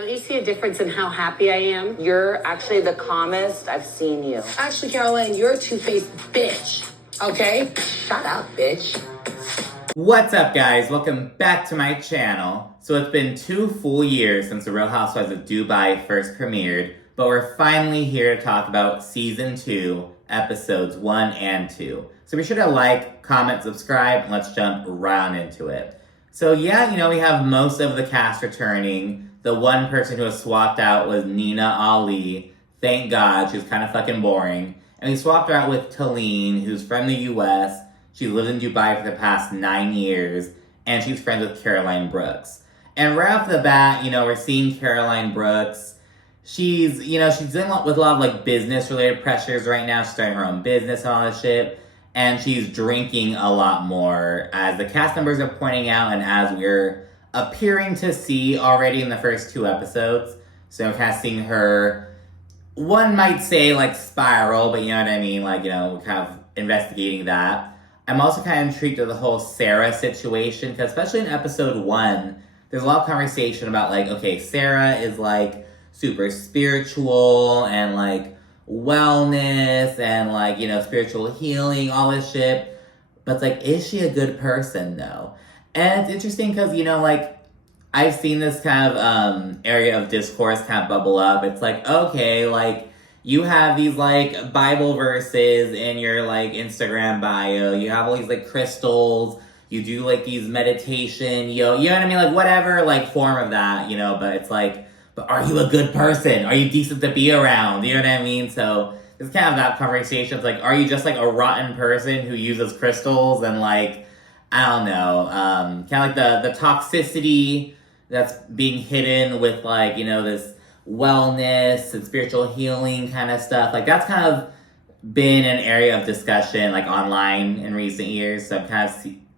Don't you see a difference in how happy I am? You're actually the calmest I've seen you. Actually, Caroline, you're a two-faced bitch, okay? Shut up, bitch. What's up, guys? Welcome back to my channel. So it's been 2 full years since The Real Housewives of Dubai first premiered, but we're finally here to talk about Season 2, Episodes 1 and 2. So be sure to like, comment, subscribe, and let's jump right on into it. So yeah, we have most of the cast returning. The one person who was swapped out was Nina Ali. Thank God, she was kind of fucking boring. And we swapped her out with Talene, who's from the US. She lived in Dubai for the past 9 years, and she's friends with Caroline Brooks. And right off the bat, we're seeing Caroline Brooks. She's dealing with a lot of business-related pressures right now. She's starting her own business and all this shit. And she's drinking a lot more, as the cast members are pointing out, and as we're appearing to see already in the first 2 episodes. So I'm kind of seeing her, one might say spiral, but you know what I mean? Kind of investigating that. I'm also kind of intrigued with the whole Sarah situation, because especially in episode 1, there's a lot of conversation about okay, Sarah is super spiritual and wellness and spiritual healing, all this shit. But is she a good person though? And it's interesting because, I've seen this kind of area of discourse kind of bubble up. It's okay, you have these Bible verses in your Instagram bio. You have all these crystals. You do these meditation, you know what I mean? Whatever form of that, but it's but are you a good person? Are you decent to be around? You know what I mean? So it's kind of that conversation. It's are you just a rotten person who uses crystals and I don't know, kind of the toxicity that's being hidden with this wellness and spiritual healing kind of stuff. That's kind of been an area of discussion online in recent years. So I'm kind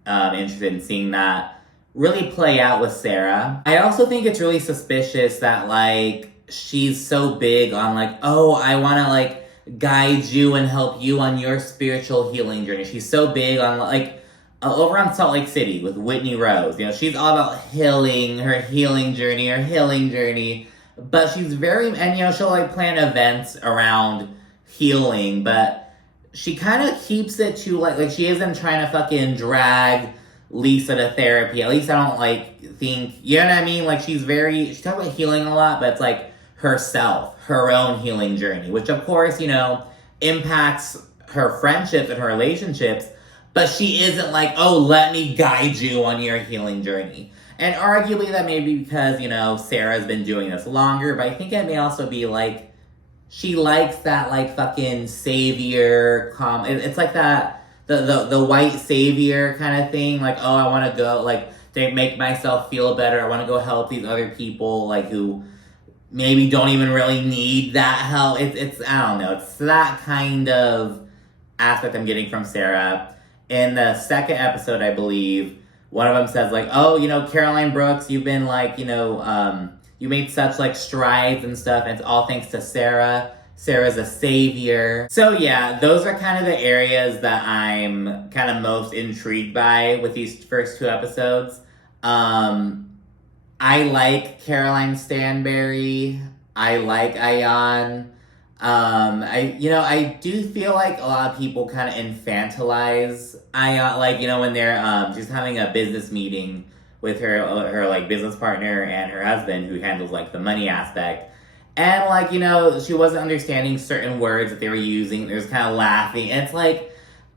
of interested in seeing that really play out with Sarah. I also think it's really suspicious that she's so big on oh, I want to guide you and help you on your spiritual healing journey. She's so big on over on Salt Lake City with Whitney Rose. She's all about healing, her healing journey. But she's very, and she'll plan events around healing, but she kind of keeps it to she isn't trying to fucking drag Lisa to therapy. At least I don't think, you know what I mean? She talks about healing a lot, but it's herself, her own healing journey, which of course, impacts her friendships and her relationships. But she isn't oh, let me guide you on your healing journey. And arguably that may be because, Sarah's been doing this longer, but I think it may also be she likes that fucking savior, it's that, the white savior kind of thing, oh, I want to go, to make myself feel better, I want to go help these other people, who maybe don't even really need that help. It's I don't know, it's that kind of aspect I'm getting from Sarah. In the second episode, I believe, one of them says oh, Caroline Brooks, you've been you made such strides and stuff, and it's all thanks to Sarah. Sarah's a savior. So yeah, those are kind of the areas that I'm kind of most intrigued by with these first 2 episodes. I like Caroline Stanbury. I like Ayan. I do feel a lot of people kind of infantilize Ayan, when they're just having a business meeting with her business partner and her husband, who handles the money aspect. And she wasn't understanding certain words that they were using. They was kind of laughing. And it's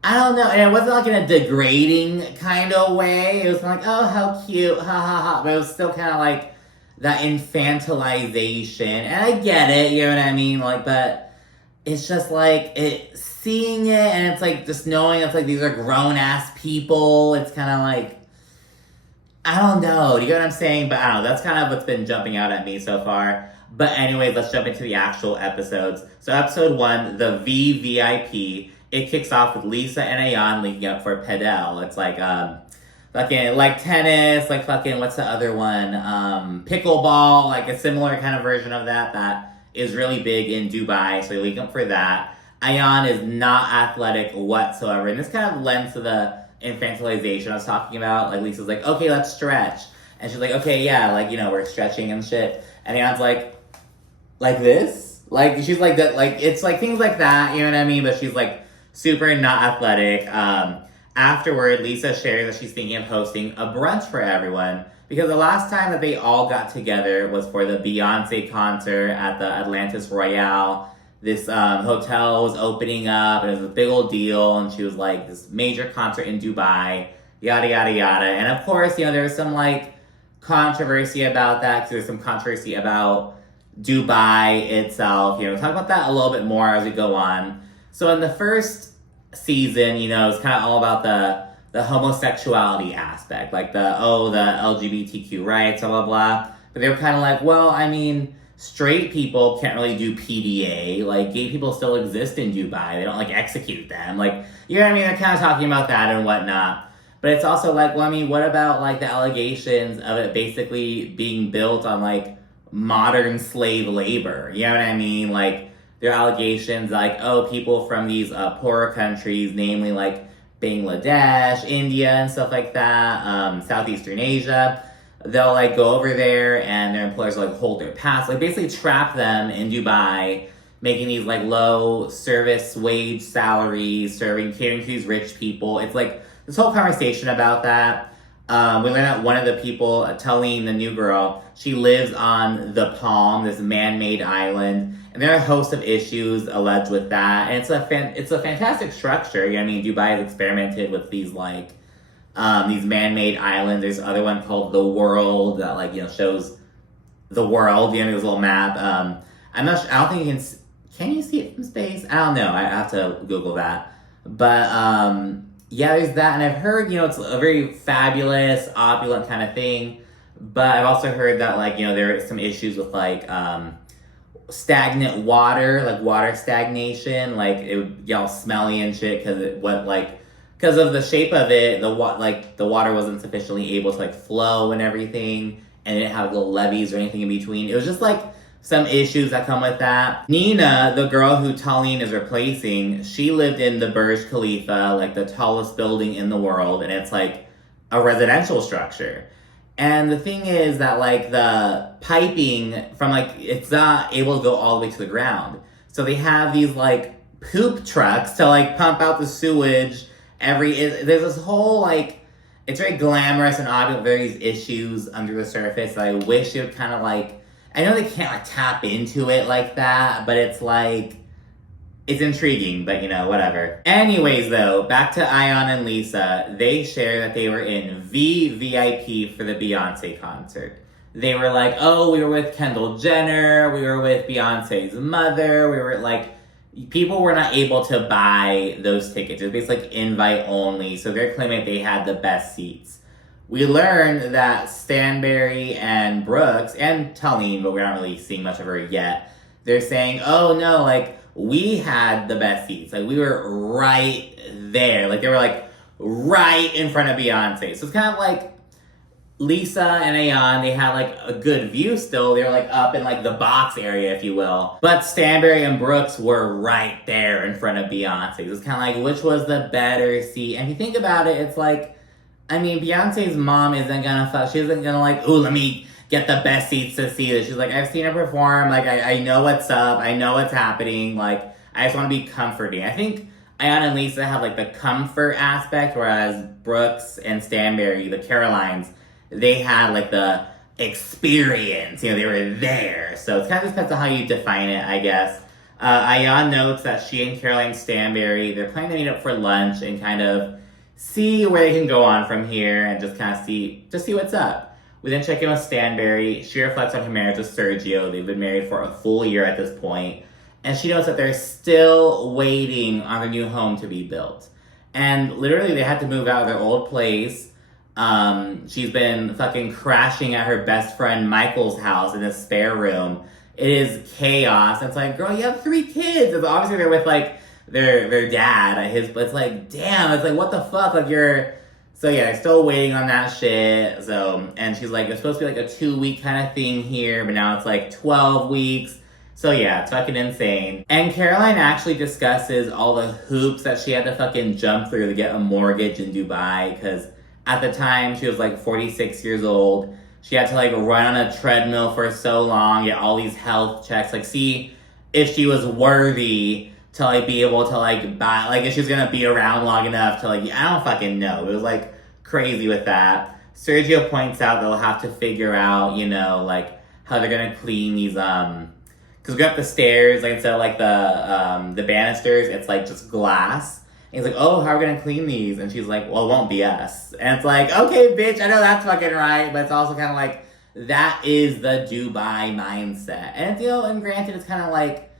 I don't know. And it wasn't in a degrading kind of way. It was kind of oh, how cute, ha ha ha. But it was still kind of that infantilization. And I get it, you know what I mean? But it's just it seeing it, and it's just knowing it's these are grown ass people. It's kind of I don't know. Do you get what I'm saying? But I don't know. That's kind of what's been jumping out at me so far. But anyways, let's jump into the actual episodes. So episode 1, the VVIP, it kicks off with Lisa and Ayan linking up for Padel. It's fucking tennis, fucking what's the other one? Pickleball, a similar kind of version of that is really big in Dubai. So they link up for that. Ayan is not athletic whatsoever, and this kind of lends to the infantilization I was talking about. Lisa's okay, let's stretch. And she's okay, yeah, we're stretching and shit. And Ayan's like this? Like, she's like that, like, it's like things like that, you know what I mean? But she's like super not athletic. Afterward, Lisa shares that she's thinking of hosting a brunch for everyone because the last time that they all got together was for the Beyonce concert at the Atlantis Royale. This hotel was opening up, and it was a big old deal, and she was like, this major concert in Dubai, yada, yada, yada. And of course, you know, there was some, like, controversy about that, because there's some controversy about Dubai itself. You know, talk about that a little bit more as we go on. So in the first season, you know, it's kind of all about the homosexuality aspect, like the LGBTQ rights, blah, blah, blah. But they were kind of like, well, I mean, straight people can't really do PDA. Like, gay people still exist in Dubai. They don't, like, execute them. Like, you know what I mean? They're kind of talking about that and whatnot. But it's also like, well, I mean, what about, like, the allegations of it basically being built on, like, modern slave labor? You know what I mean? Like, there are allegations like, oh, people from these poorer countries, namely, like, Bangladesh, India, and stuff like that, Southeastern Asia, they'll, like, go over there and their employers will, like, hold their pass, like, basically trap them in Dubai, making these, like, low service wage salaries, catering to these rich people. It's, like, this whole conversation about that. We learned that one of the people, telling the new girl, she lives on the Palm, this man-made island, and there are a host of issues alleged with that. And it's a fantastic structure. You know what I mean? Dubai has experimented with these, like, these man-made islands. There's another one called The World that, like, you know, shows the world. You know, this little map. I'm not sure, I don't think you can you see it from space? I don't know. I have to Google that. But, yeah, there's that. And I've heard, you know, it's a very fabulous, opulent kind of thing. But I've also heard that, like, you know, there are some issues with, like, stagnant water, like water stagnation. Like, it would get all smelly and shit because it went, like, because of the shape of it, the water wasn't sufficiently able to, like, flow and everything, and it didn't have little levees or anything in between. It was just, like, some issues that come with that. Nina, the girl who Talene is replacing, she lived in the Burj Khalifa, like the tallest building in the world, and it's, like, a residential structure. And the thing is that, like, the piping from, like, it's not able to go all the way to the ground. So they have these, like, poop trucks to, like, pump out the sewage. There's this whole, like, it's very glamorous and obvious, various issues under the surface that I wish it would kind of, like, I know they can't, like, tap into it like that, but it's, like, it's intriguing, but, you know, whatever. Anyways, though, back to Ayan and Lisa. They share that they were in VIP for the Beyonce concert. They were like, oh, we were with Kendall Jenner, we were with Beyonce's mother, we were, like, people were not able to buy those tickets. It was basically, like, invite only, so they're claiming they had the best seats. We learned that Stanbury and Brooks, and Talene, but we're not really seeing much of her yet, they're saying, oh, no, like, we had the best seats. Like, we were right there. Like, they were, like, right in front of Beyonce. So it's kind of like Lisa and Ayan, they had, like, a good view still. They were, like, up in, like, the box area, if you will. But Stanbury and Brooks were right there in front of Beyonce. So it's kind of like, which was the better seat? And if you think about it, it's like, I mean, Beyonce's mom isn't gonna she isn't gonna, like, ooh, let me get the best seats to see this. She's like, I've seen her perform. Like, I know what's up. I know what's happening. Like, I just want to be comforting. I think Ayan and Lisa have, like, the comfort aspect, whereas Brooks and Stanbury, the Carolines, they had, like, the experience. You know, they were there. So it kind of just depends on how you define it, I guess. Ayan notes that she and Caroline Stanbury, they're planning to meet up for lunch and kind of see where they can go on from here and just kind of see what's up. We then check in with Stanbury. She reflects on her marriage with Sergio. They've been married for a full year at this point. And she notes that they're still waiting on their new home to be built. And literally, they had to move out of their old place. She's been fucking crashing at her best friend Michael's house in his spare room. It is chaos. It's like, girl, you have 3 kids. It's obviously they're with, like, their dad at his, but it's like, damn, it's like, what the fuck? Like, so yeah, they're still waiting on that shit. So, and she's like, it's supposed to be like a 2-week kind of thing here, but now it's like 12 weeks. So yeah, it's fucking insane. And Caroline actually discusses all the hoops that she had to fucking jump through to get a mortgage in Dubai, because at the time she was like 46 years old. She had to like run on a treadmill for so long, get all these health checks, like see if she was worthy to like be able to like buy, like if she was gonna be around long enough to like, I don't fucking know. It was like crazy with that. Sergio points out they'll have to figure out, you know, like how they're gonna clean these, because we go up the stairs, like instead of like the banisters, it's like just glass. And he's like, oh, how are we gonna clean these? And she's like, well, it won't be us. And it's like, okay, bitch, I know that's fucking right, but it's also kind of like, that is the Dubai mindset. And, you know, and granted, it's kind of like,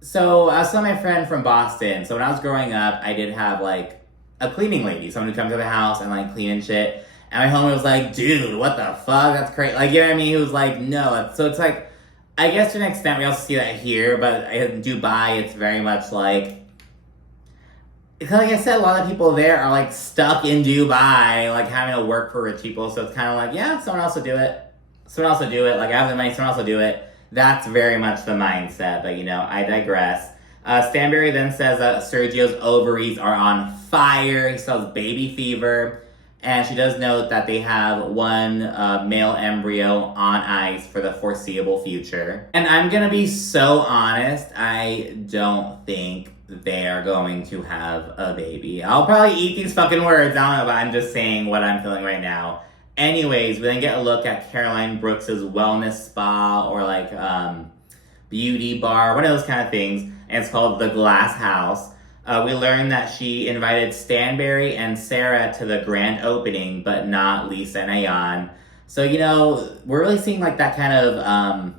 so I saw my friend from Boston. So when I was growing up, I did have like a cleaning lady, someone who comes to the house and like clean and shit. And my homie was like, dude, what the fuck? That's crazy. Like, you know what I mean? He was like, no. So it's like, I guess to an extent we also see that here, but in Dubai, it's very much like, because like I said, a lot of people there are like stuck in Dubai, like having to work for rich people. So it's kind of like, yeah, someone else will do it. Someone else will do it. Like I have the money, someone else will do it. That's very much the mindset, but you know, I digress. Stanbury then says that Sergio's ovaries are on fire. He still has baby fever. And she does note that they have one male embryo on ice for the foreseeable future. And I'm gonna be so honest, I don't think they are going to have a baby. I'll probably eat these fucking words, I don't know, but I'm just saying what I'm feeling right now. Anyways, we then get a look at Caroline Brooks's wellness spa or like beauty bar, one of those kind of things. And it's called The Glass House. We learned that she invited Stanbury and Sarah to the grand opening, but not Lisa and Ayan. So, you know, we're really seeing like that kind of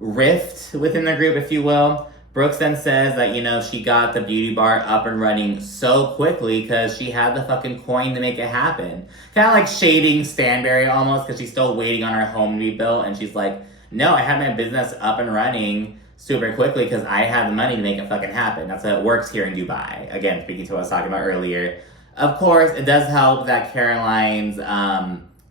rift within the group, if you will. Brooks then says that, you know, she got the beauty bar up and running so quickly because she had the fucking coin to make it happen. Kind of like shading Stanbury almost because she's still waiting on her home to be built. And she's like, no, I had my business up and running super quickly because I had the money to make it fucking happen. That's how it works here in Dubai. Again, speaking to what I was talking about earlier. Of course, it does help that Caroline's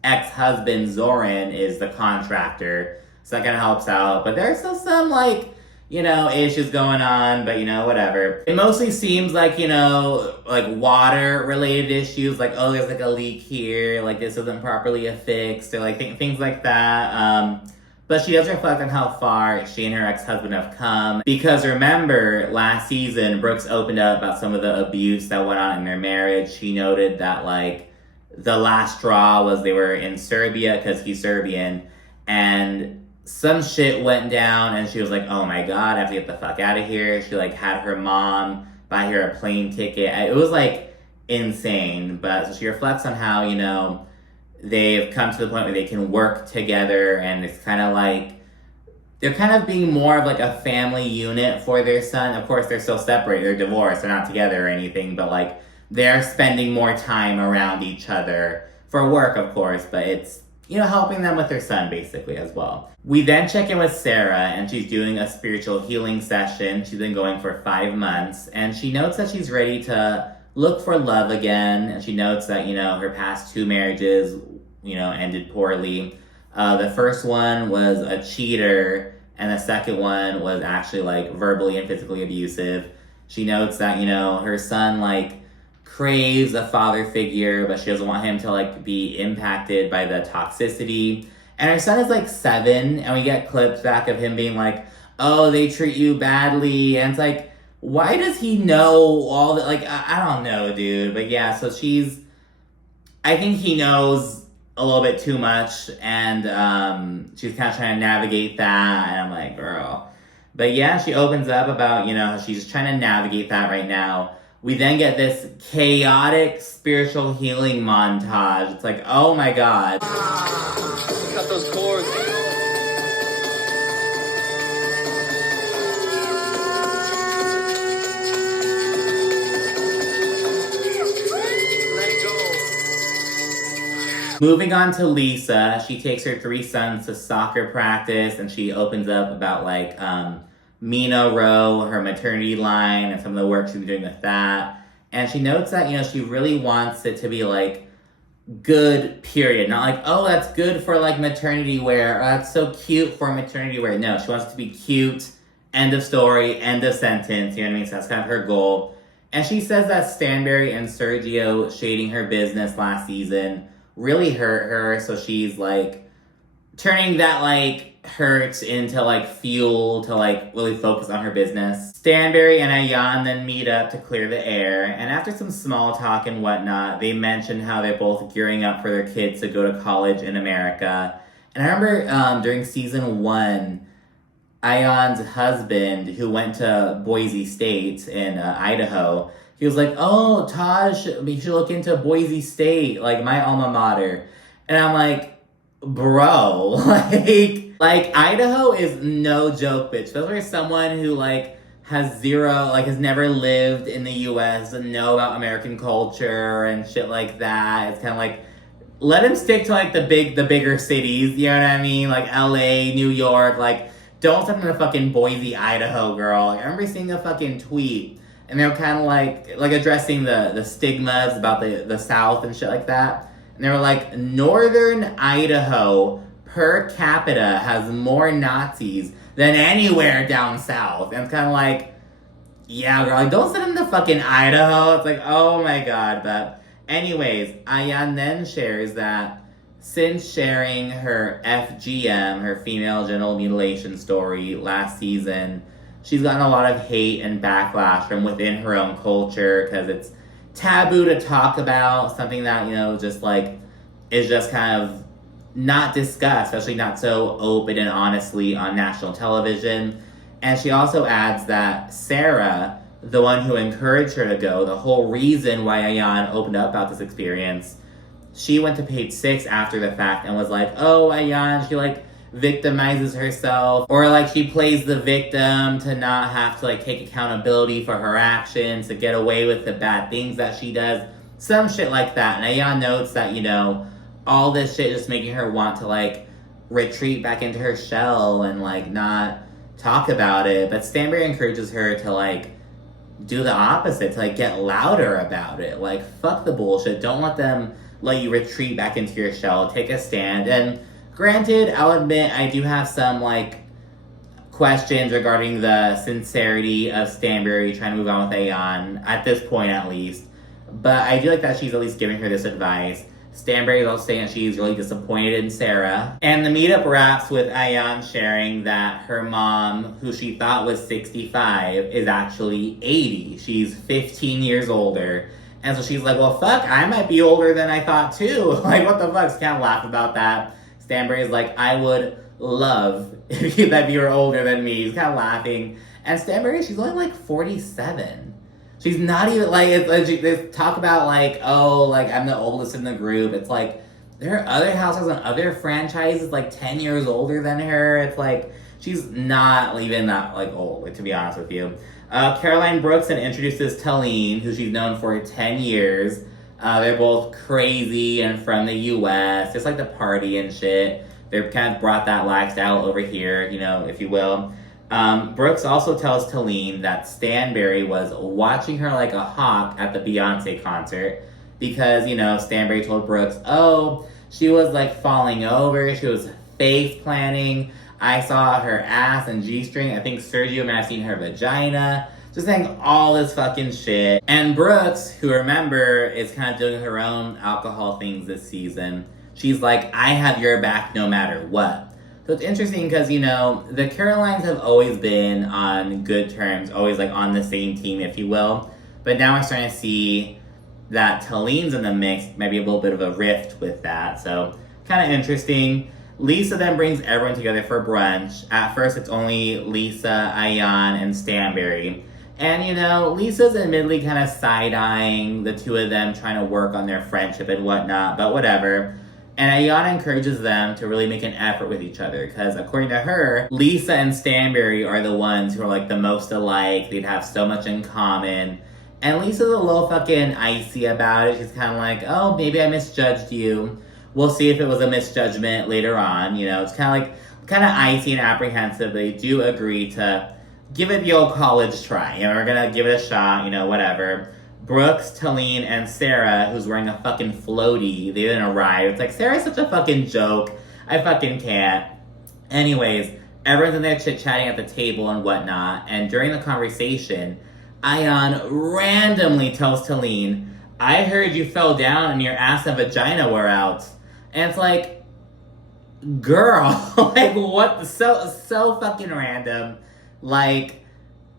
ex-husband, Zoran, is the contractor. So that kind of helps out. But there's still some, like, you know, issues going on, but, you know, whatever. It mostly seems like, you know, like water-related issues. Like, oh, there's, like, a leak here. Like, this isn't properly affixed. Or, like, things like that. But she does reflect on how far she and her ex-husband have come. Because remember, last season, Brooks opened up about some of the abuse that went on in their marriage. She noted that, like, the last straw was they were in Serbia because he's Serbian. And some shit went down and she was like, oh my God, I have to get the fuck out of here. She, like, had her mom buy her a plane ticket. It was, like, insane. But so she reflects on how, you know, they've come to the point where they can work together, and it's kind of like they're kind of being more of like a family unit for their son. Of course, they're still separated, they're divorced, they're not together or anything, but like they're spending more time around each other for work, of course, but it's, you know, helping them with their son basically as well. We then check in with Sarah, and she's doing a spiritual healing session. She's been going for 5 months, and she notes that she's ready to look for love again. And she notes that, you know, her past 2 marriages, you know, ended poorly. The first one was a cheater, and the second one was actually like verbally and physically abusive. She notes that, you know, her son like craves a father figure, but she doesn't want him to like be impacted by the toxicity. And her son is like 7, and we get clips back of him being like, oh, they treat you badly. And it's like, why does he know all that? Like, I don't know, dude. But yeah, so I think he knows a little bit too much, and she's kind of trying to navigate that, and I'm like, girl. But yeah, she opens up about, you know, she's trying to navigate that right now. We then get this chaotic spiritual healing montage. It's like, oh my God. Cut those cords. Moving on to Lisa, she takes her 3 sons to soccer practice, and she opens up about like Mina Rowe, her maternity line, and some of the work she's been doing with that. And she notes that, you know, she really wants it to be like good, period. Not like, oh, that's good for like maternity wear, or that's so cute for maternity wear. No, she wants it to be cute, end of story, end of sentence, you know what I mean? So that's kind of her goal. And she says that Stanbury and Sergio shading her business last season really hurt her. So she's like turning that like hurt into like fuel to like really focus on her business. Stanbury and Ayan then meet up to clear the air, and after some small talk and whatnot, they mention how they're both gearing up for their kids to go to college in America. And I remember during season 1, Ayan's husband, who went to Boise State in Idaho, he was like, oh, Taj, you should look into Boise State, like my alma mater. And I'm like, bro, like Idaho is no joke, bitch. Especially for someone who like has has never lived in the U.S. and know about American culture and shit like that. It's kind of like, let him stick to like the bigger cities. You know what I mean? Like L.A., New York. Like, don't send him to fucking Boise, Idaho, girl. Like, I remember seeing a fucking tweet, and they were kind of like addressing the stigmas about the South and shit like that. And they were like, Northern Idaho per capita has more Nazis than anywhere down south. And it's kind of like, yeah, girl, like, don't send them to fucking Idaho. It's like, oh my god. But anyways, Ayan then shares that since sharing her FGM, her female genital mutilation story last season, she's gotten a lot of hate and backlash from within her own culture because it's taboo to talk about, something that, you know, just like is just kind of not discussed, especially not so open and honestly on national television. And she also adds that Sarah, the one who encouraged her to go, the whole reason why Ayan opened up about this experience, she went to page 6 after the fact and was like, oh, Ayan, she like victimizes herself, or like she plays the victim to not have to like take accountability for her actions, to get away with the bad things that she does, some shit like that. And Ayan notes that, you know, all this shit just making her want to like retreat back into her shell and like not talk about it. But Stanbury encourages her to like do the opposite, to like get louder about it. Like, fuck the bullshit. Don't let them let you retreat back into your shell. Take a stand. And granted, I'll admit I do have some like questions regarding the sincerity of Stanbury trying to move on with Ayan, at this point at least. But I do like that she's at least giving her this advice. Stanbury is also saying she's really disappointed in Sarah. And the meetup wraps with Ayan sharing that her mom, who she thought was 65, is actually 80. She's 15 years older. And so she's like, well, fuck, I might be older than I thought too. Like, what the fuck? She can't laugh about that. Stanbury is like, I would love if you were older than me. He's kind of laughing. And Stanbury, she's only like 47. She's not even, like, they talk about, like, oh, like, I'm the oldest in the group. It's like, there are other houses and other franchises, like, 10 years older than her. It's like, she's not even that, like, old, like, to be honest with you. Caroline Brooks then introduces Talene, who she's known for 10 years. They're both crazy and from the U.S., just like to party and shit. They've kind of brought that lifestyle over here, you know, if you will. Brooks also tells Talene that Stanbury was watching her like a hawk at the Beyonce concert because, you know, Stanbury told Brooks, oh, she was like falling over, she was face planting, I saw her ass and G-string, I think Sergio might have seen her vagina, just saying all this fucking shit. And Brooks, who remember is kind of doing her own alcohol things this season, she's like, I have your back no matter what. So it's interesting because, you know, the Carolines have always been on good terms, always like on the same team, if you will. But now we're starting to see that Talene's in the mix, maybe a little bit of a rift with that. So kind of interesting. Lisa then brings everyone together for brunch. At first, it's only Lisa, Ayan, and Stanbury. And, you know, Lisa's admittedly kind of side-eyeing the two of them, trying to work on their friendship and whatnot, but whatever. And Ayan encourages them to really make an effort with each other because, according to her, Lisa and Stanbury are the ones who are like the most alike. They'd have so much in common. And Lisa's a little fucking icy about it. She's kind of like, oh, maybe I misjudged you. We'll see if it was a misjudgment later on. You know, it's kind of icy and apprehensive. But they do agree to give it the old college try. You know, we're going to give it a shot, you know, whatever. Brooks, Talene, and Sarah, who's wearing a fucking floaty, they didn't arrive. It's like, Sarah's such a fucking joke. I fucking can't. Anyways, everyone's in there chit-chatting at the table and whatnot, and during the conversation, Ayan randomly tells Talene, I heard you fell down and your ass and vagina were out. And it's like, girl, like what? So fucking random. Like,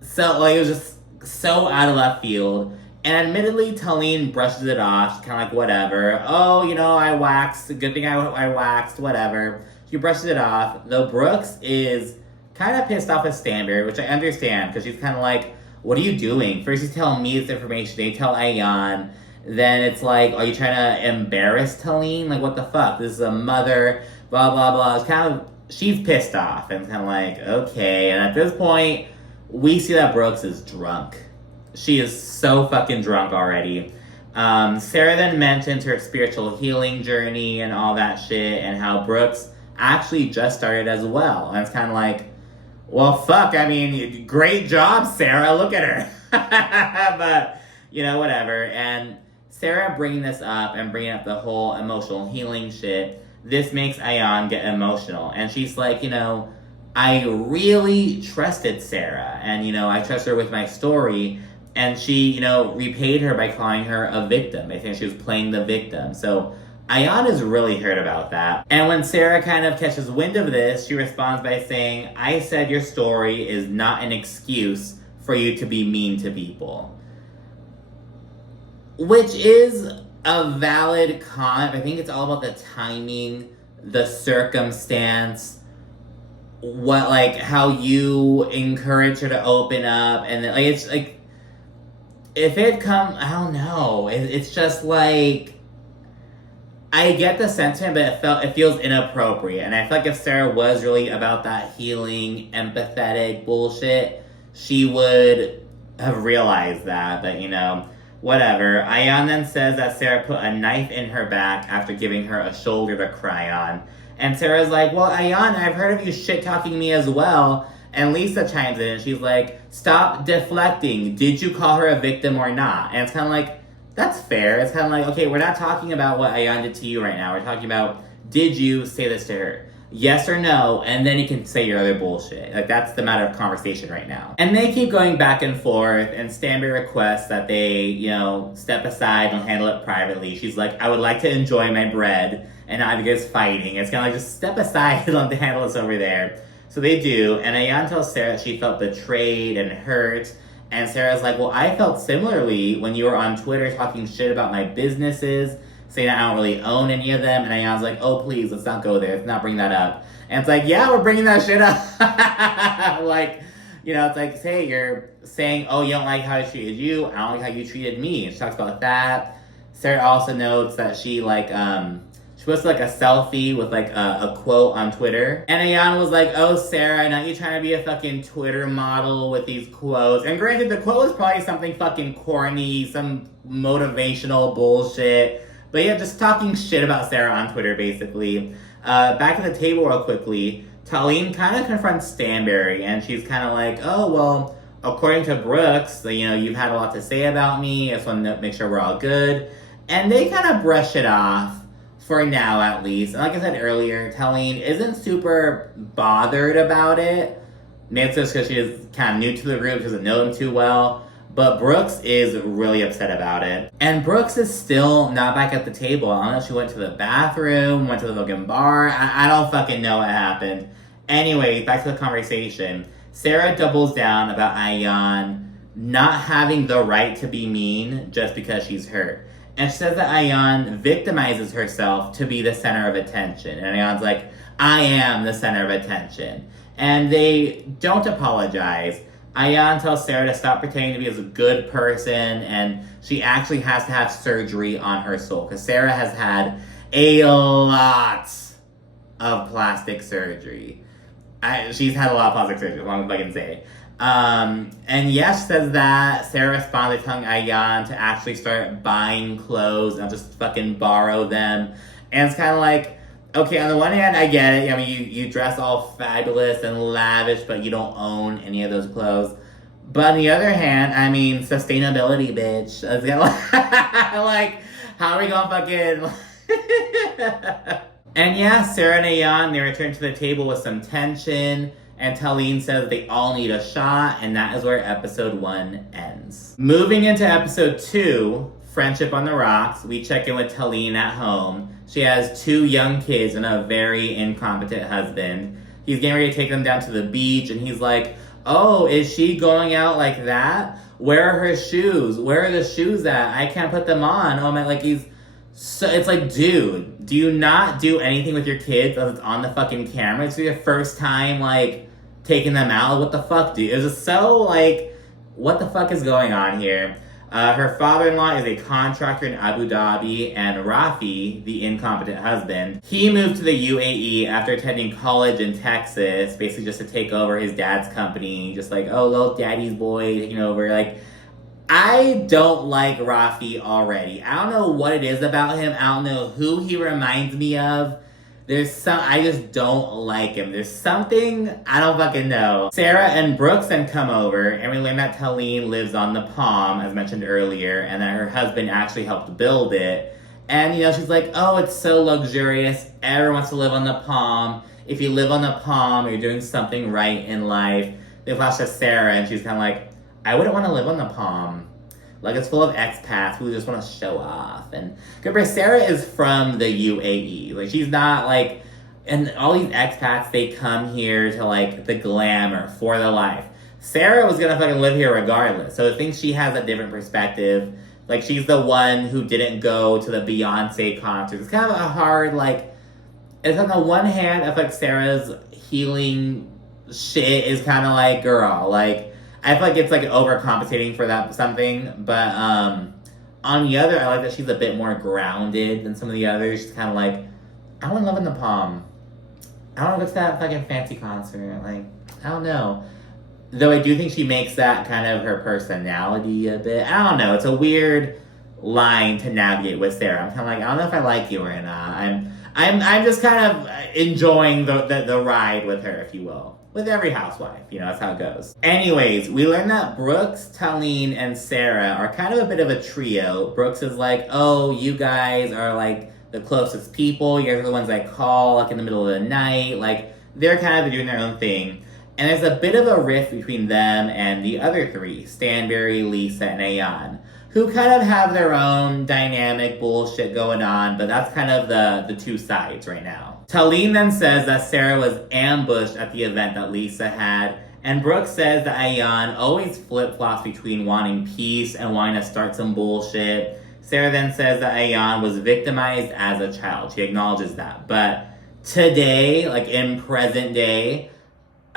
it was just so out of left field. And admittedly, Talene brushes it off. She's kind of like, whatever. Oh, I waxed. Good thing I waxed. Whatever. She brushes it off. Though Brooks is kind of pissed off at Stanbury, which I understand, because she's kind of like, what are you doing? First he's telling me this information. They tell Ayan. Then it's like, are you trying to embarrass Talene? Like, what the fuck? This is a mother. Blah, blah, blah. It's kind of, she's pissed off. And it's kind of like, okay. And at this point, we see that Brooks is drunk. She is so fucking drunk already. Sarah then mentions her spiritual healing journey and all that shit, and how Brooks actually just started as well. And it's kind of like, well, fuck, I mean, great job, Sarah. Look at her. But, whatever. And Sarah bringing this up and bringing up the whole emotional healing shit, this makes Ayan get emotional. And she's like, I really trusted Sarah. And, I trust her with my story. And she, repaid her by calling her a victim. I think she was playing the victim. So Ayan is really hurt about that. And when Sarah kind of catches wind of this, she responds by saying, I said your story is not an excuse for you to be mean to people. Which is a valid comment. I think it's all about the timing, the circumstance, how you encourage her to open up. And it's like, if it come, I don't know. It's just like, I get the sentiment, but it feels inappropriate. And I feel like if Sarah was really about that healing, empathetic bullshit, she would have realized that. But, whatever. Ayan then says that Sarah put a knife in her back after giving her a shoulder to cry on. And Sarah's like, well, Ayan, I've heard of you shit-talking me as well. And Lisa chimes in and she's like, stop deflecting. Did you call her a victim or not? And it's kind of like, that's fair. It's kind of like, okay, we're not talking about what Ayan did to you right now. We're talking about, did you say this to her? Yes or no, and then you can say your other bullshit. Like, that's the matter of conversation right now. And they keep going back and forth, and Stanbury requests that they, step aside and handle it privately. She's like, I would like to enjoy my bread and not get fighting. It's kind of like, just step aside and let them handle this over there. So they do, and Ayan tells Sarah she felt betrayed and hurt. And Sarah's like, well, I felt similarly when you were on Twitter talking shit about my businesses, saying that I don't really own any of them. And Ayan's like, oh, please, let's not go there. Let's not bring that up. And it's like, yeah, we're bringing that shit up. It's like, hey, you're saying, oh, you don't like how I treated you. I don't like how you treated me. And she talks about that. Sarah also notes that she, she posted a selfie with a quote on Twitter. And Ayan was like, oh, Sarah, not you trying to be a fucking Twitter model with these quotes. And granted, the quote was probably something fucking corny, some motivational bullshit. But yeah, just talking shit about Sarah on Twitter, basically. Back at the table real quickly, Talene kind of confronts Stanbury. And she's kind of like, oh, well, according to Brooks, you've had a lot to say about me. I just want to make sure we're all good. And they kind of brush it off. For now, at least. And like I said earlier, Talene isn't super bothered about it. Maybe it's just because she is kind of new to the group, doesn't know them too well. But Brooks is really upset about it. And Brooks is still not back at the table. I don't know if she went to the bathroom, went to the fucking bar. I don't fucking know what happened. Anyway, back to the conversation. Sarah doubles down about Ayan not having the right to be mean just because she's hurt. And she says that Ayan victimizes herself to be the center of attention. And Ayan's like, I am the center of attention. And they don't apologize. Ayan tells Sarah to stop pretending to be a good person. And she actually has to have surgery on her soul. Because Sarah has had a lot of plastic surgery. She's had a lot of plastic surgery, as long as I can say. And yes, says that Sarah responds by telling Ayan to actually start buying clothes and just fucking borrow them. And it's kind of like, okay, on the one hand, I get it. I mean, you dress all fabulous and lavish, but you don't own any of those clothes. But on the other hand, I mean, sustainability, bitch. Like, how are we gonna fucking... And yeah, Sarah and Ayan, they return to the table with some tension. And Talene says they all need a shot, and that is where episode 1 ends. Moving into episode 2, Friendship on the rocks. We check in with Talene at home. She has 2 young kids and a very incompetent husband. He's getting ready to take them down to the beach, and he's like, oh, is she going out like that? Where are her shoes? Where are the shoes at? I can't put them on. Oh my, like so it's like, dude, do you not do anything with your kids as it's on the fucking camera? It's your first time, like, taking them out. What the fuck, dude? It was just so, like, what the fuck is going on here? Her father-in-law is a contractor in Abu Dhabi, and Rafi, the incompetent husband, he moved to the UAE after attending college in Texas, basically just to take over his dad's company, just like, oh, little daddy's boy taking over. Like, I don't like Rafi already. I don't know what it is about him. I don't know who he reminds me of. I just don't like him. There's something, I don't fucking know. Sarah and Brooks then come over, and we learn that Talene lives on the Palm, as mentioned earlier, and that her husband actually helped build it. And, you know, she's like, oh, it's so luxurious. Everyone wants to live on the Palm. If you live on the Palm, you're doing something right in life. They flash to Sarah, and she's kind of like, I wouldn't want to live on the Palm. Like, it's full of expats who just want to show off. And remember, Sarah is from the UAE. Like, she's not, like... And all these expats, they come here to, like, the glamour, for the life. Sarah was gonna fucking live here regardless. So I think she has a different perspective. Like, she's the one who didn't go to the Beyonce concert. It's kind of a hard, like... It's on the one hand, I feel like Sarah's healing shit is kind of like, girl, like... I feel like it's, like, overcompensating for that something, but, on the other, I like that she's a bit more grounded than some of the others. She's kind of like, I want to live in the Palm. I want to go to that fucking fancy concert. Like, I don't know. Though I do think she makes that kind of her personality a bit. I don't know. It's a weird line to navigate with Sarah. I'm kind of like, I don't know if I like you or not. I'm just kind of enjoying the ride with her, if you will. With every housewife, you know, that's how it goes. Anyways, we learn that Brooks, Talene, and Sarah are kind of a bit of a trio. Brooks is like, oh, you guys are, like, the closest people. You guys are the ones I call, like, in the middle of the night. Like, they're kind of doing their own thing. And there's a bit of a rift between them and the other 3, Stanbury, Lisa, and Ayan, who kind of have their own dynamic bullshit going on, but that's kind of the 2 sides right now. Talene then says that Sarah was ambushed at the event that Lisa had, and Brooke says that Ayan always flip-flops between wanting peace and wanting to start some bullshit. Sarah then says that Ayan was victimized as a child. She acknowledges that. But today, like in present day,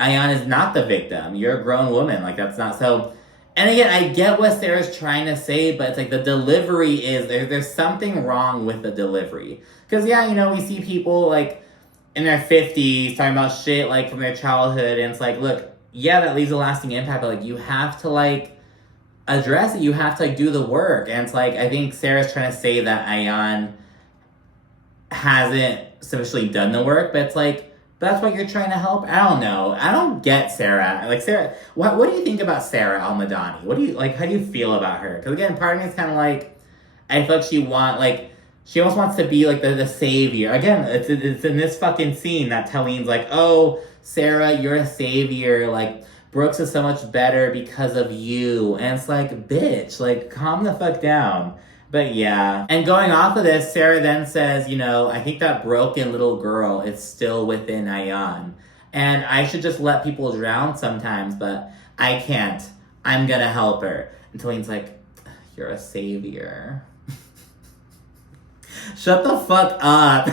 Ayan is not the victim. You're a grown woman. Like, that's not so... And again, I get what Sarah's trying to say, but it's like the delivery is... There's something wrong with the delivery. Because, yeah, you know, we see people, like, in their 50s talking about shit, like, from their childhood, and it's like, look, yeah, that leaves a lasting impact, but, like, you have to, like, address it. You have to, like, do the work. And it's like, I think Sarah's trying to say that Ayan hasn't sufficiently done the work, but it's like, that's what you're trying to help? I don't know. I don't get Sarah. Like, Sarah, what do you think about Sarah Al-Madani? What do you, like, how do you feel about her? Because, again, part of me is kind of like, I feel like she almost wants to be, like, the savior. Again, it's in this fucking scene that Talene's like, oh, Sarah, you're a savior. Like, Brooks is so much better because of you. And it's like, bitch, like, calm the fuck down. But yeah. And going off of this, Sarah then says, you know, I think that broken little girl is still within Ayan. And I should just let people drown sometimes, but I can't. I'm gonna help her. And Talene's like, you're a savior. Shut the fuck up.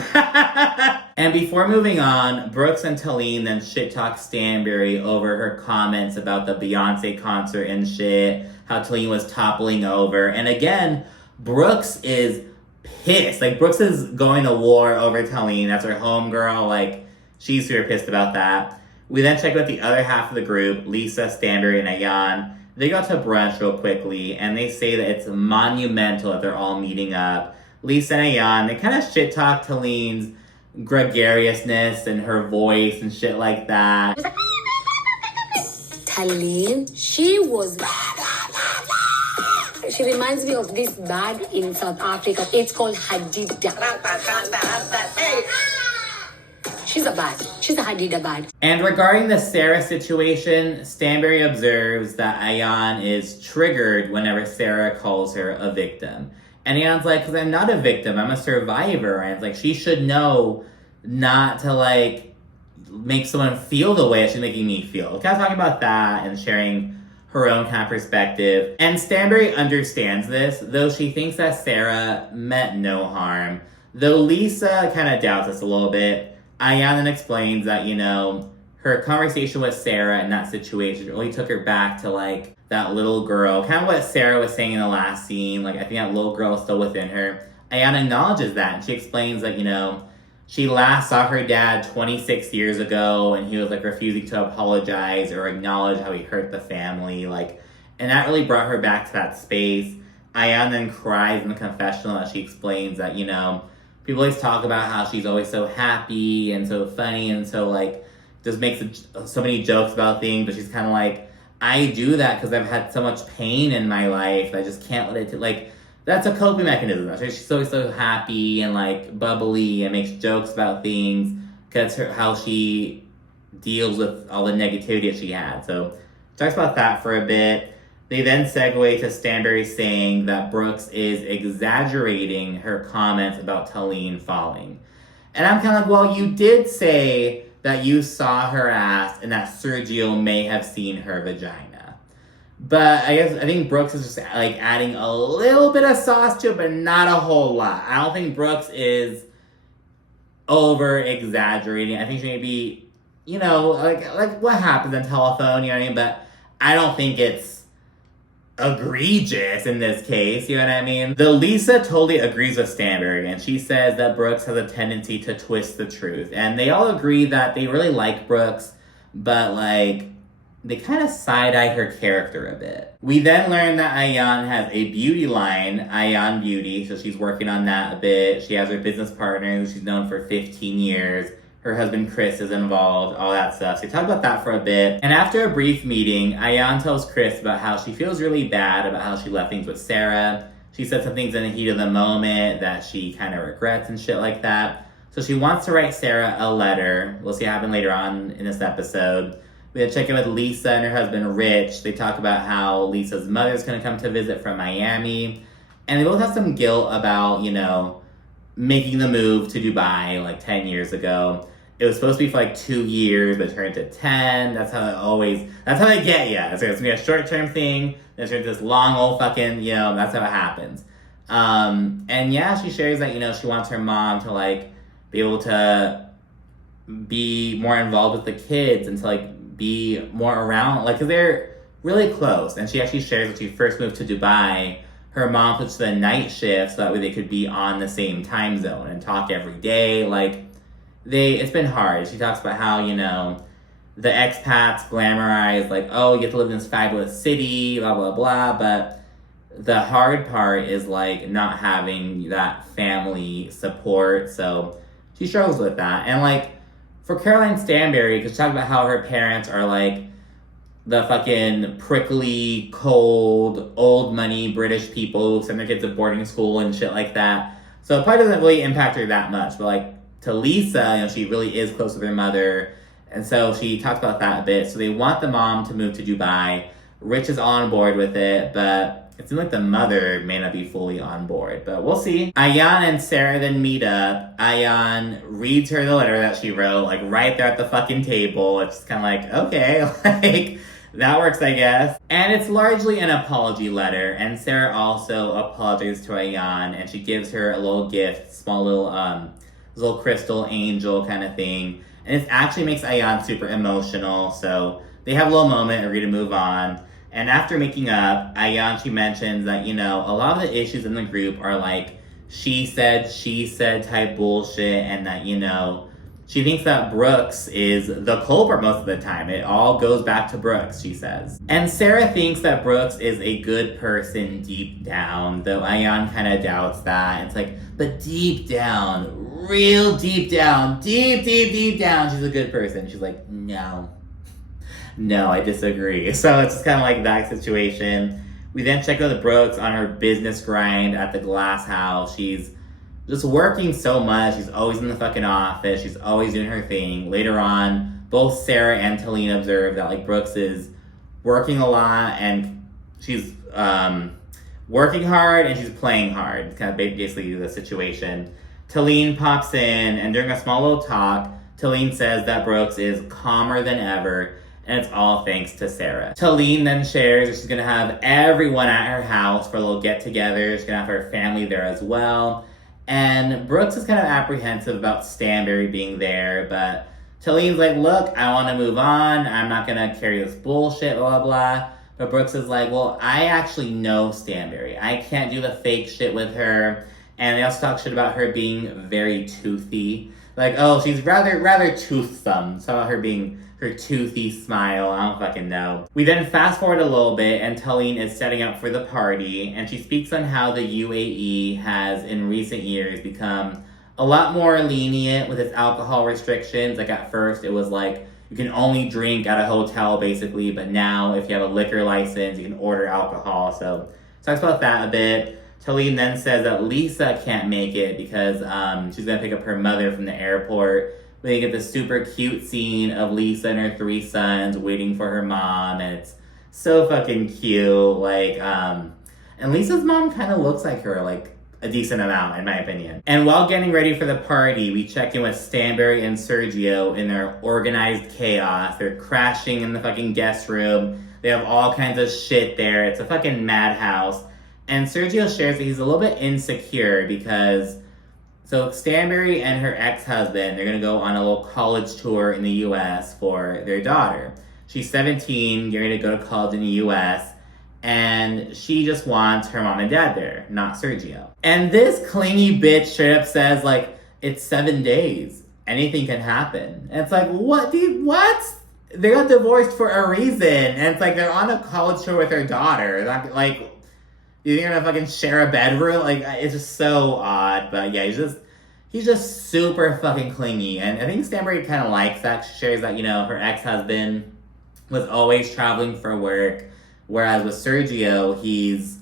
And before moving on, Brooks and Talene then shit-talk Stanbury over her comments about the Beyonce concert and shit, how Talene was toppling over. And again, Brooks is pissed. Like, Brooks is going to war over Talene. That's her homegirl. Like, she's super pissed about that. We then check out the other half of the group, Lisa, Stanbury, and Ayan. They go to brunch real quickly, and they say that it's monumental that they're all meeting up. Lisa and Ayan, they kind of shit-talk Talene's gregariousness and her voice and shit like that. Talene, she was... She reminds me of this bag in South Africa. It's called Hadida. She's a bad. She's a Hadida bad. And regarding the Sarah situation, Stanbury observes that Ayan is triggered whenever Sarah calls her a victim. And Ayan's like, because I'm not a victim, I'm a survivor. And it's like, she should know not to, like, make someone feel the way she's making me feel. Kind of talking about that and sharing her own kind of perspective. And Stanbury understands this, though she thinks that Sarah meant no harm. Though Lisa kind of doubts this a little bit, Ayan then explains that, you know, her conversation with Sarah in that situation really took her back to, like, that little girl. Kind of what Sarah was saying in the last scene. Like, I think that little girl is still within her. Ayan acknowledges that. And she explains that, you know, she last saw her dad 26 years ago, and he was, like, refusing to apologize or acknowledge how he hurt the family. Like, and that really brought her back to that space. Ayan then cries in the confessional as she explains that, you know, people always talk about how she's always so happy and so funny and so, like, just makes so many jokes about things, but she's kind of like, I do that because I've had so much pain in my life. I just can't let it, like, that's a coping mechanism. She's always so happy and, like, bubbly and makes jokes about things because how she deals with all the negativity that she had. So, talks about that for a bit. They then segue to Stanbury saying that Brooks is exaggerating her comments about Talene falling. And I'm kind of like, well, you did say that you saw her ass and that Sergio may have seen her vagina. But I think Brooks is just, like, adding a little bit of sauce to it, but not a whole lot. I don't think Brooks is over exaggerating. I think she may be, you know, like what happens on telephone, you know what I mean? But I don't think it's egregious in this case, you know what I mean? Though Lisa totally agrees with Stanbury, and she says that Brooks has a tendency to twist the truth. And they all agree that they really like Brooks, but, like, they kind of side-eye her character a bit. We then learn that Ayan has a beauty line, Ayan Beauty, so she's working on that a bit. She has her business partner, who she's known for 15 years. Her husband Chris is involved, all that stuff. So we talk about that for a bit. And after a brief meeting, Ayan tells Chris about how she feels really bad about how she left things with Sarah. She said some things in the heat of the moment that she kind of regrets and shit like that. So she wants to write Sarah a letter. We'll see what happens later on in this episode. We then check in with Lisa and her husband Rich. They talk about how Lisa's mother's going to come to visit from Miami. And they both have some guilt about, you know, making the move to Dubai like 10 years ago. It was supposed to be for like 2 years, but turned to 10. That's how they get you. So it's going to be a short-term thing, then it turns this long old fucking, you know, that's how it happens. And yeah, she shares that, you know, she wants her mom to, like, be able to be more involved with the kids and to, like, be more around, like, because they're really close. And she actually shares when she first moved to Dubai, her mom puts the night shift so that way they could be on the same time zone and talk every day. Like, it's been hard. She talks about how, you know, the expats glamorize, like, oh, you get to live in this fabulous city, blah, blah, blah. But the hard part is, like, not having that family support. So she struggles with that. And, like, for Caroline Stanbury, because she talks about how her parents are, like, the fucking prickly, cold, old money British people who send their kids to boarding school and shit like that. So it probably doesn't really impact her that much. But, like, to Lisa, you know, she really is close with her mother. And so she talks about that a bit. So they want the mom to move to Dubai. Rich is on board with it, but it seems like the mother may not be fully on board. But we'll see. Ayan and Sarah then meet up. Ayan reads her the letter that she wrote, like, right there at the fucking table. It's kind of like, okay, like, that works, I guess. And it's largely an apology letter. And Sarah also apologizes to Ayan, and she gives her a little gift, small little crystal angel kind of thing. And it actually makes Ayan super emotional. So they have a little moment, agree to move on. And after making up, Ayan, she mentions that, you know, a lot of the issues in the group are like she said type bullshit. And that, you know, she thinks that Brooks is the culprit most of the time. It all goes back to Brooks, she says. And Sarah thinks that Brooks is a good person deep down, though Ayan kind of doubts that. It's like, but deep down, real deep down, deep down, she's a good person. She's like, no, I disagree. So it's just kind of like that situation. We then check out the Brooks on her business grind at the glass house. She's just working so much. She's always in the fucking office. She's always doing her thing. Later on, both Sarah and Talene observe that, like, Brooks is working a lot and she's working hard and she's playing hard. It's kind of basically the situation. Talene pops in, and during a small little talk, Talene says that Brooks is calmer than ever, and it's all thanks to Sarah. Talene then shares that she's gonna have everyone at her house for a little get-together. She's gonna have her family there as well. And Brooks is kind of apprehensive about Stanbury being there, but Talene's like, look, I want to move on. I'm not gonna carry this bullshit, blah, blah, blah. But Brooks is like, well, I actually know Stanbury. I can't do the fake shit with her. And they also talk shit about her being very toothy. Like, oh, she's rather toothsome. So about her being her toothy smile, I don't fucking know. We then fast forward a little bit, and Talene is setting up for the party, and she speaks on how the UAE has, in recent years, become a lot more lenient with its alcohol restrictions. Like, at first, it was like, you can only drink at a hotel, basically, but now, if you have a liquor license, you can order alcohol. So, talks about that a bit. Talene then says that Lisa can't make it because she's gonna pick up her mother from the airport. We get this super cute scene of Lisa and her 3 sons waiting for her mom, and it's so fucking cute. Like, and Lisa's mom kind of looks like her, like, a decent amount, in my opinion. And while getting ready for the party, we check in with Stanbury and Sergio in their organized chaos. They're crashing in the fucking guest room. They have all kinds of shit there. It's a fucking madhouse. And Sergio shares that he's a little bit insecure because, so Stanbury and her ex-husband, they're gonna go on a little college tour in the US for their daughter. She's 17, getting ready to go to college in the US, and she just wants her mom and dad there, not Sergio. And this clingy bitch straight up says, like, it's 7 days. Anything can happen. And it's like, what, dude, what? They got divorced for a reason. And it's like, they're on a college tour with her daughter. Like, you think they're gonna fucking share a bedroom? Like, it's just so odd. But yeah, he's just super fucking clingy. And I think Stanbury kind of likes that. She shares that, you know, her ex-husband was always traveling for work. Whereas with Sergio, he's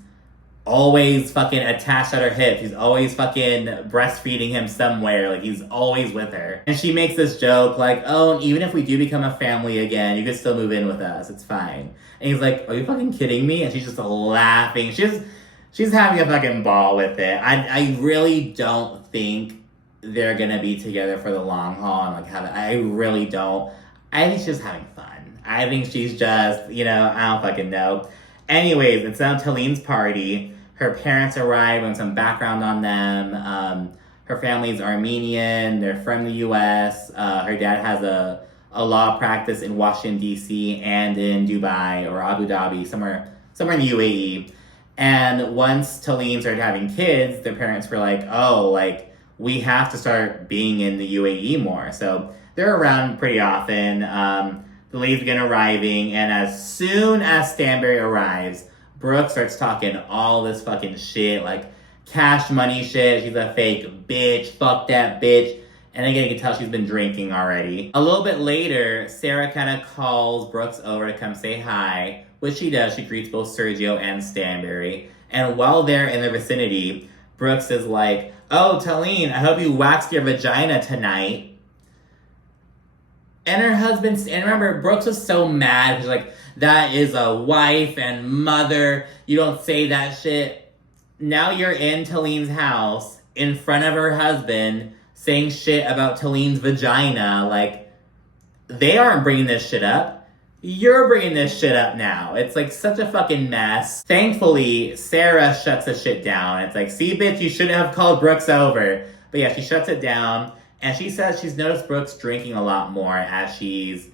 always fucking attached at her hip. He's always fucking breastfeeding him somewhere. Like, he's always with her. And she makes this joke like, oh, even if we do become a family again, you could still move in with us. It's fine. And he's like, are you fucking kidding me? And she's just laughing. She's having a fucking ball with it. I really don't think they're gonna be together for the long haul and like I really don't. I think she's just having fun. I think she's just, you know, I don't fucking know. Anyways, it's now Talene's party. Her parents arrive and some background on them. Her family's Armenian. They're from the US. Her dad has a law practice in Washington, D.C. and in Dubai or Abu Dhabi, somewhere in the UAE. And once Talene started having kids, their parents were like, oh, like, we have to start being in the UAE more. So they're around pretty often. The leads begin arriving, and as soon as Stanbury arrives, Brooke starts talking all this fucking shit, like cash money shit. She's a fake bitch, fuck that bitch. And again, you can tell she's been drinking already. A little bit later, Sarah kind of calls Brooks over to come say hi, which she does. She greets both Sergio and Stanbury. And while they're in the vicinity, Brooks is like, oh, Talene, I hope you waxed your vagina tonight. And her husband, and remember, Brooks was so mad. She's like, that is a wife and mother. You don't say that shit. Now you're in Talene's house in front of her husband saying shit about Talene's vagina. Like, they aren't bringing this shit up. You're bringing this shit up now. It's like such a fucking mess. Thankfully, Sarah shuts the shit down. It's like, see, bitch, you shouldn't have called Brooks over. But yeah, she shuts it down. And she says she's noticed Brooks drinking a lot more as she's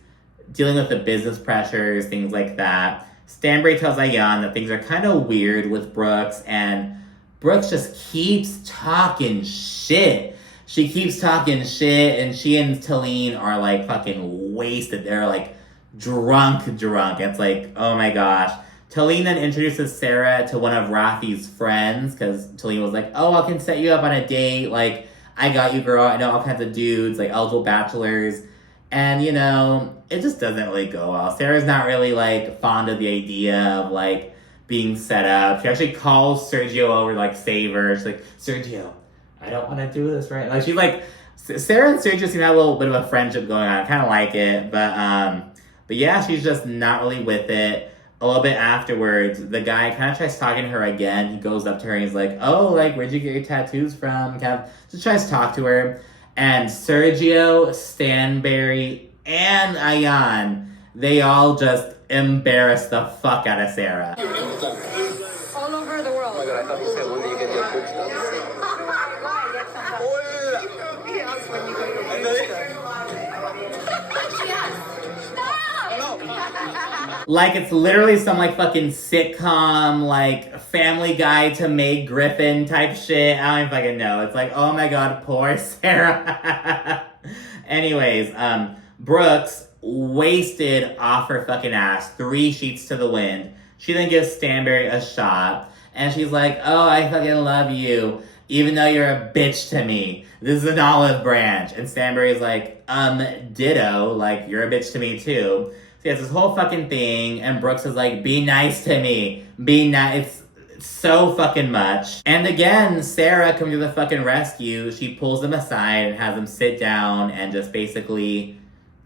dealing with the business pressures, things like that. Stanbury tells Ayan that things are kind of weird with Brooks, and Brooks just keeps talking shit. She keeps talking shit, and she and Talene are like fucking wasted. They're like drunk. It's like, oh my gosh. Talene then introduces Sarah to one of Rafi's friends, because Talene was like, oh, I can set you up on a date, like, I got you, girl. I know all kinds of dudes, like eligible bachelors. And, you know, it just doesn't really go well. Sarah's not really, like, fond of the idea of, like, being set up. She actually calls Sergio over to, like, save her. She's like, Sergio, I don't want to do this, right? Like, she's like, Sarah and Sergio seem to have a little bit of a friendship going on. I kind of like it. But yeah, she's just not really with it. a little bit afterwards, the guy kind of tries talking to her again. He goes up to her and he's like, oh, like, where'd you get your tattoos from? Kind of just tries to talk to her. And Sergio, Stanbury, and Ayan, they all just embarrass the fuck out of Sarah. All over the world. Oh my god, I thought you said when do you get your food stuff? Like, it's literally some, like, fucking sitcom, like, Family Guy to Meg Griffin type shit. I don't even fucking know. It's like, oh my god, poor Sarah. Anyways, Brooks, wasted off her fucking ass, 3 sheets to the wind. She then gives Stanbury a shot, and she's like, oh, I fucking love you, even though you're a bitch to me. This is an olive branch. And Stanbury's like, ditto, like, you're a bitch to me too. So it's this whole fucking thing, and Brooks is like, be nice to me. Be nice. It's so fucking much. And again, Sarah comes to the fucking rescue. She pulls them aside and has them sit down and just basically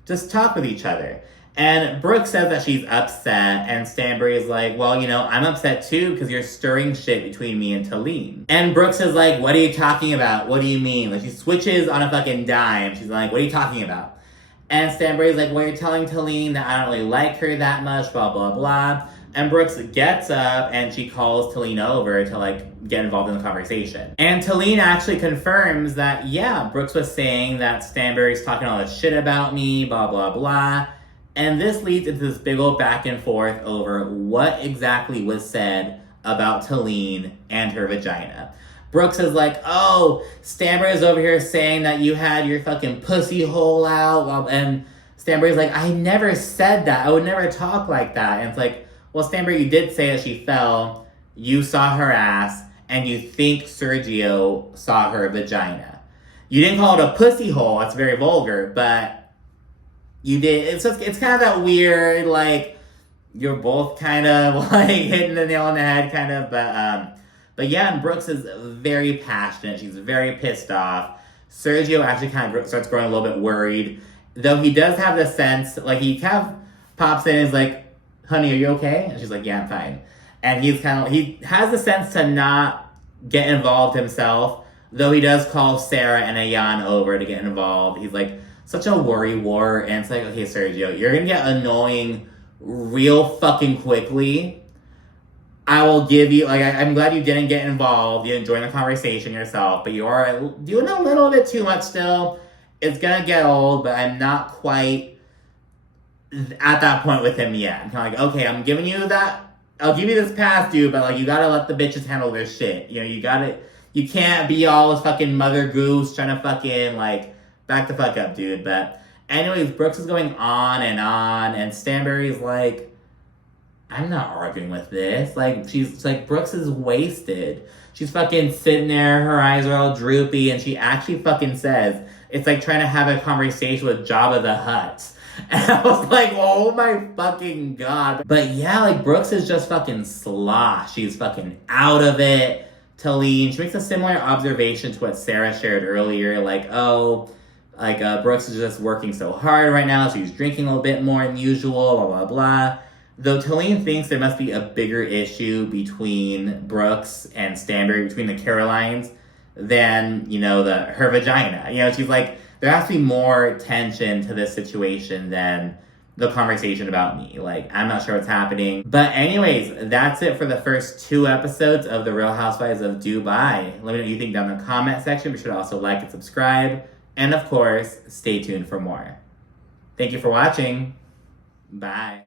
just talk with each other. And Brooke says that she's upset, and Stanbury is like, well, you know, I'm upset too because you're stirring shit between me and Talene. And Brooks is like, what are you talking about? What do you mean? Like, she switches on a fucking dime. She's like, what are you talking about? And Stanbury's like, well, you're telling Talene that I don't really like her that much, blah, blah, blah. And Brooks gets up and she calls Talene over to, like, get involved in the conversation. And Talene actually confirms that, yeah, Brooks was saying that Stanbury's talking all this shit about me, blah, blah, blah. And this leads into this big old back and forth over what exactly was said about Talene and her vagina. Brooks is like, oh, Stanbury's over here saying that you had your fucking pussy hole out. And Stanbury's like, I never said that. I would never talk like that. And it's like, well, Stanbury, you did say that she fell. You saw her ass. And you think Sergio saw her vagina. You didn't call it a pussy hole. It's very vulgar. But you did. It's kind of that weird, like, you're both kind of, like, hitting the nail on the head, kind of. But yeah, and Brooks is very passionate. She's very pissed off. Sergio actually kind of starts growing a little bit worried. Though he does have the sense, like, he kind of pops in and is like, honey, are you okay? And she's like, yeah, I'm fine. And he has the sense to not get involved himself. Though he does call Sarah and Ayan over to get involved. He's like, such a worry war. And it's like, okay, Sergio, you're going to get annoying real fucking quickly. I will give you, like, I'm glad you didn't get involved. You enjoyed the conversation yourself, but you are doing a little bit too much still. It's gonna get old, but I'm not quite at that point with him yet. I'm kind of like, okay, I'm giving you that. I'll give you this pass, dude, but, like, you gotta let the bitches handle their shit. You know, you can't be all this fucking mother goose trying to fucking, like, back the fuck up, dude. But anyways, Brooks is going on, and Stanbury's like, I'm not arguing with this. Like, she's like, Brooks is wasted. She's fucking sitting there, her eyes are all droopy, and she actually fucking says, it's like trying to have a conversation with Jabba the Hutt. And I was like, oh my fucking god. But yeah, like, Brooks is just fucking slosh. She's fucking out of it. Talene, she makes a similar observation to what Sarah shared earlier. Like, oh, like, Brooks is just working so hard right now. She's drinking a little bit more than usual, blah, blah, blah. Though Talene thinks there must be a bigger issue between Brooks and Stanbury, between the Carolines, than, you know, her vagina. You know, she's like, there has to be more tension to this situation than the conversation about me. Like, I'm not sure what's happening. But anyways, that's it for the first 2 episodes of The Real Housewives of Dubai. Let me know what you think down in the comment section. Be sure to also like and subscribe. And of course, stay tuned for more. Thank you for watching. Bye.